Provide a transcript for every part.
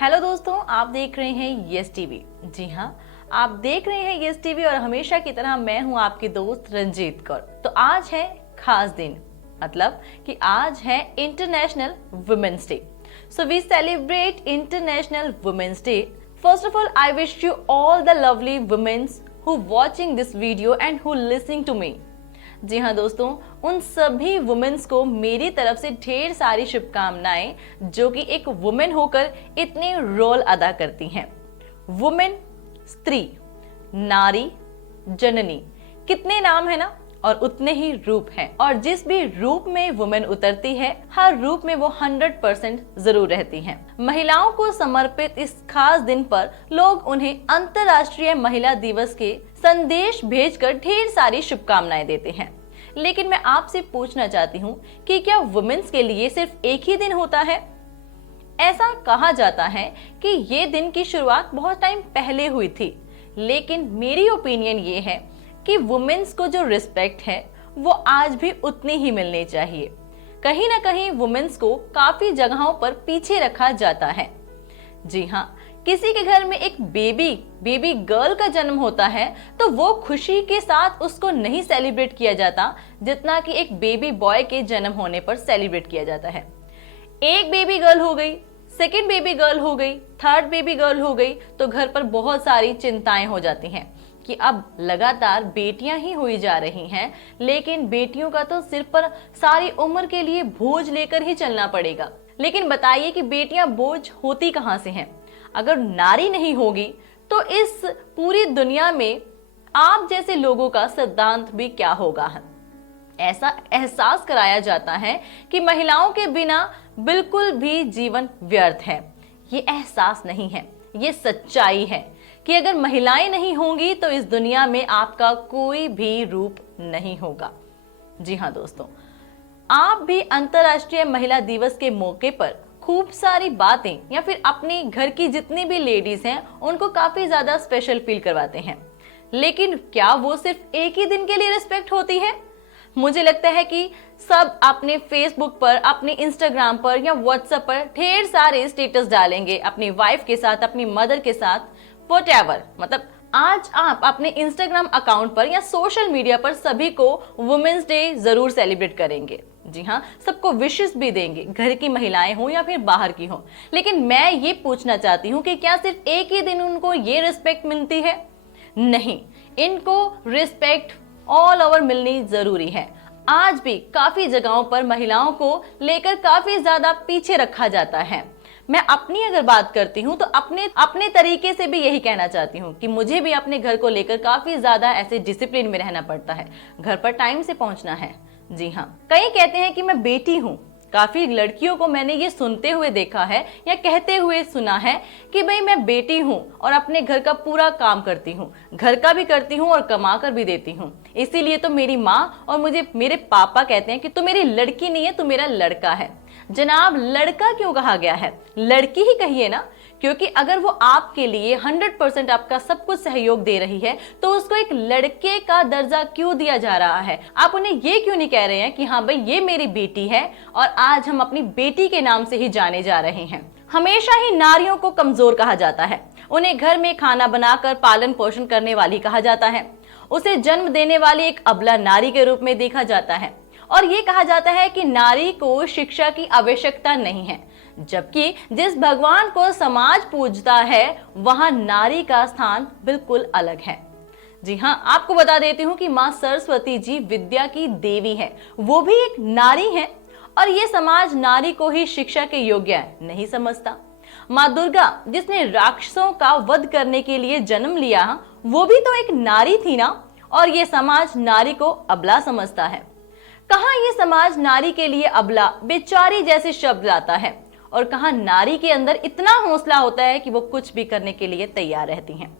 Hello दोस्तों, आप देख रहे हैं यस टीवी। जी हाँ, आप देख रहे हैं यस टीवी और हमेशा की तरह मैं हूं आपकी दोस्त रंजीत कौर। तो आज है खास दिन, मतलब कि आज है international women's day. So we celebrate international women's day. First of all, I wish you all the lovely women's who watching this video and who listening to me. जी हाँ दोस्तों, उन सभी वुमेन्स को मेरी तरफ से ढेर सारी शुभकामनाएं जो कि एक वुमेन होकर इतने रोल अदा करती हैं। वुमेन, स्त्री, नारी, जननी, कितने नाम है ना, और उतने ही रूप हैं। और जिस भी रूप में वुमेन उतरती है, हर रूप में वो 100% जरूर रहती हैं। महिलाओं को समर्पित इस खास दिन पर लोग उन्हें अंतर्राष्ट्रीय महिला दिवस के संदेश भेजकर ढेर सारी शुभकामनाएं देते हैं। लेकिन मैं आपसे पूछना चाहती हूँ कि क्या वुमेन्स के लिए सिर्फ एक ही दिन होता है? ऐसा कहा जाता है कि ये दिन की शुरुआत बहुत टाइम पहले हुई थी, लेकिन मेरी ओपिनियन ये है कि वुमेन्स को जो रिस्पेक्ट है वो आज भी उतनी ही मिलनी चाहिए। कहीं ना कहीं वुमेन्स को काफी जगहों पर पीछे रखा जाता है। जी हाँ, किसी के घर में एक बेबी गर्ल का जन्म होता है तो वो खुशी के साथ उसको नहीं सेलिब्रेट किया जाता जितना कि एक बेबी बॉय के जन्म होने पर सेलिब्रेट किया जाता है। एक बेबी गर्ल हो गई, सेकेंड बेबी गर्ल हो गई, थर्ड बेबी गर्ल हो गई तो घर पर बहुत सारी चिंताएं हो जाती हैं कि अब लगातार बेटियां ही हुई जा रही हैं, लेकिन बेटियों का तो सिर पर सारी उम्र के लिए बोझ लेकर ही चलना पड़ेगा। लेकिन बताइए कि बेटियां बोझ होती कहां से हैं? अगर नारी नहीं होगी तो इस पूरी दुनिया में आप जैसे लोगों का सिद्धांत भी क्या होगा। ऐसा एहसास कराया जाता है कि महिलाओं के बिना बिल्कुल भी जीवन व्यर्थ है। ये एहसास नहीं है, ये सच्चाई है कि अगर महिलाएं नहीं होंगी तो इस दुनिया में आपका कोई भी रूप नहीं होगा। जी हाँ दोस्तों, आप भी अंतर्राष्ट्रीय महिला दिवस के मौके पर खूब सारी बातें या फिर अपने घर की जितनी भी लेडीज हैं उनको काफी ज्यादा स्पेशल फील करवाते हैं। लेकिन क्या वो सिर्फ एक ही दिन के लिए रिस्पेक्ट होती है? मुझे लगता है कि सब अपने फेसबुक पर, अपने इंस्टाग्राम पर या व्हाट्सएप पर ढेर सारे स्टेटस डालेंगे अपनी वाइफ के साथ, अपनी मदर के साथ, व्हाटएवर। मतलब आज आप अपने इंस्टाग्राम अकाउंट पर या सोशल मीडिया पर सभी को वुमेन्स डे जरूर सेलिब्रेट करेंगे। जी हाँ, सबको विशेस भी देंगे, घर की महिलाएं हो या फिर बाहर की हो। लेकिन मैं ये पूछना चाहती हूँ कि क्या सिर्फ एक ही दिन उनको ये रिस्पेक्ट मिलती है? नहीं, इनको रिस्पेक्ट ऑल ओवर मिलनी जरूरी है। आज भी काफी जगहों पर महिलाओं को लेकर काफी ज्यादा पीछे रखा जाता है। मैं अपनी अगर बात करती हूँ तो अपने तरीके से भी यही कहना चाहती हूँ कि मुझे भी अपने घर को लेकर काफी ज्यादा ऐसे डिसिप्लिन में रहना पड़ता है। घर पर टाइम से पहुंचना है। जी हाँ, कई कहते हैं कि मैं बेटी हूँ। काफी लड़कियों को मैंने ये सुनते हुए देखा है या कहते हुए सुना है कि भाई मैं बेटी हूँ और अपने घर का पूरा काम करती हूँ, घर का भी करती हूँ और कमा कर भी देती हूँ। इसीलिए तो मेरी माँ और मुझे मेरे पापा कहते हैं कि तू मेरी लड़की नहीं है, तू मेरा लड़का है। जनाब, लड़का क्यों कहा गया है? लड़की ही कहिए ना, क्योंकि अगर वो आपके लिए 100% आपका सब कुछ सहयोग दे रही है तो उसको एक लड़के का दर्जा क्यों दिया जा रहा है? आप उन्हें ये क्यों नहीं कह रहे हैं कि हाँ भाई ये मेरी बेटी है और आज हम अपनी बेटी के नाम से ही जाने जा रहे हैं। हमेशा ही नारियों को कमजोर कहा जाता है, उन्हें घर में खाना बनाकर पालन पोषण करने वाली कहा जाता है, उसे जन्म देने वाली एक अबला नारी के रूप में देखा जाता है और ये कहा जाता है कि नारी को शिक्षा की आवश्यकता नहीं है। जबकि जिस भगवान को समाज पूजता है वहां नारी का स्थान बिल्कुल अलग है। जी हाँ, आपको बता देती हूँ कि माँ सरस्वती जी विद्या की देवी है, वो भी एक नारी है और ये समाज नारी को ही शिक्षा के योग्य नहीं समझता। माँ दुर्गा, जिसने राक्षसों का वध करने के लिए जन्म लिया, वो भी तो एक नारी थी ना, और ये समाज नारी को अबला समझता है। कहाँ ये समाज नारी के लिए अबला, बेचारी जैसे शब्द लाता है और कहाँ नारी के अंदर इतना हौसला होता है कि वो कुछ भी करने के लिए तैयार रहती हैं।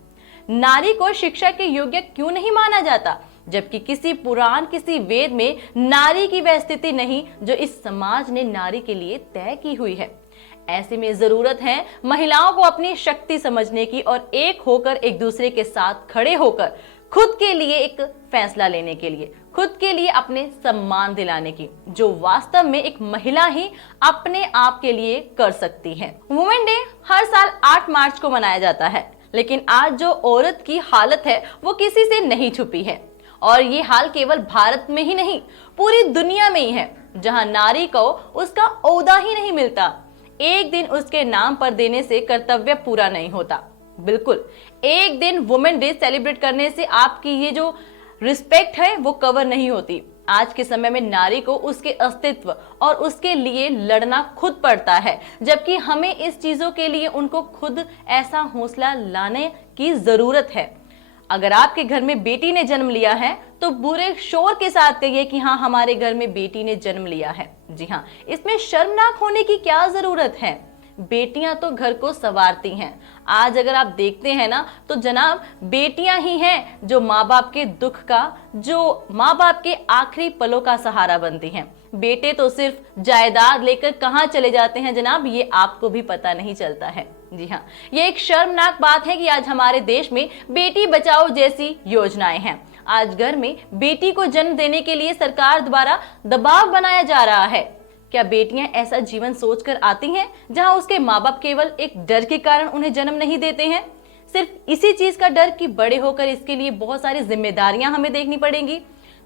नारी को शिक्षा के योग्य क्यों नहीं माना जाता, जबकि किसी पुराण, किसी वेद में नारी की वह स्थिति नहीं जो इस समाज ने नारी के लिए तय की हुई है। ऐसे में जरूरत है महिलाओं को अपनी शक्ति समझने की और एक होकर एक दूसरे के साथ खड़े होकर खुद के लिए एक फैसला लेने के लिए, खुद के लिए अपने सम्मान दिलाने की, जो वास्तव में एक महिला ही अपने आप के लिए कर सकती है। वुमेन डे हर साल 8 मार्च को मनाया जाता है, लेकिन आज जो औरत की हालत है वो किसी से नहीं छुपी है। और ये हाल केवल भारत में ही नहीं, पूरी दुनिया में ही है, जहां नारी को उसका ओहदा ही नहीं मिलता। एक दिन उसके नाम पर देने से कर्तव्य पूरा नहीं होता। बिल्कुल, एक दिन वुमेन डे सेलिब्रेट करने से आपकी ये जो रिस्पेक्ट है वो कवर नहीं होती। आज के समय में नारी को उसके अस्तित्व और उसके लिए लड़ना खुद पड़ता है, जबकि हमें इस चीजों के लिए उनको खुद ऐसा हौसला लाने की जरूरत है। अगर आपके घर में बेटी ने जन्म लिया है तो पूरे शोर के साथ कहिए कि हाँ, हमारे घर में बेटी ने जन्म लिया है। जी हाँ, इसमें शर्मनाक होने की क्या जरूरत है। बेटियां तो घर को संवारती हैं। आज अगर आप देखते हैं ना, तो जनाब बेटियां ही हैं जो माँ बाप के दुख का, जो माँ बाप के आखिरी पलों का सहारा बनती हैं। बेटे तो सिर्फ जायदाद लेकर कहाँ चले जाते हैं जनाब, ये आपको भी पता नहीं चलता है। जी हाँ, ये एक शर्मनाक बात है कि आज हमारे देश में बेटी बचाओ जैसी योजनाएं हैं। आज घर में बेटी को जन्म देने के लिए सरकार द्वारा दबाव बनाया जा रहा है। क्या बेटियां ऐसा जीवन सोचकर आती हैं जहां उसके माँ बाप केवल एक डर के कारण उन्हें जन्म नहीं देते हैं? सिर्फ इसी चीज का डर कि बड़े होकर इसके लिए बहुत सारी जिम्मेदारियां हमें देखनी पड़ेंगी।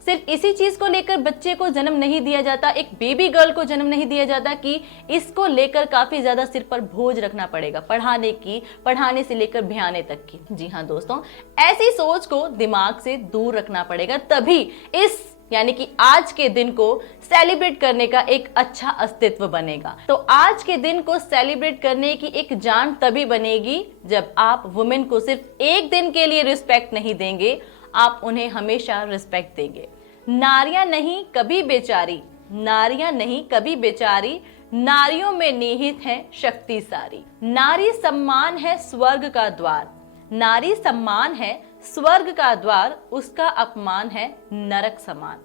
सिर्फ इसी चीज को लेकर बच्चे को जन्म नहीं दिया जाता, एक बेबी गर्ल को जन्म नहीं दिया जाता कि इसको लेकर काफी ज्यादा सिर पर बोझ रखना पड़ेगा, पढ़ाने से लेकर ब्याहने तक की। जी हाँ दोस्तों, ऐसी सोच को दिमाग से दूर रखना पड़ेगा, तभी इस यानी कि आज के दिन को सेलिब्रेट करने का एक अच्छा अस्तित्व बनेगा। तो आज के दिन को सेलिब्रेट करने की एक जान तभी बनेगी जब आप वुमेन को सिर्फ एक दिन के लिए रिस्पेक्ट नहीं देंगे, आप उन्हें हमेशा रिस्पेक्ट देंगे। नारियां नहीं कभी बेचारी, नारियां नहीं कभी बेचारी, नारियों में निहित है शक्ति सारी। नारी सम्मान है स्वर्ग का द्वार, नारी सम्मान है स्वर्ग का द्वार, उसका अपमान है नरक समान।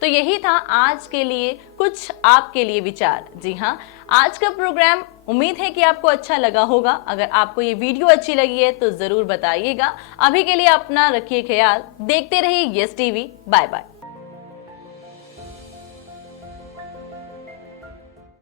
तो यही था आज के लिए कुछ आपके लिए विचार। जी हाँ, आज का प्रोग्राम उम्मीद है कि आपको अच्छा लगा होगा। अगर आपको ये वीडियो अच्छी लगी है तो जरूर बताइएगा। अभी के लिए अपना रखिए ख्याल, देखते रहिए यस टीवी। Bye bye.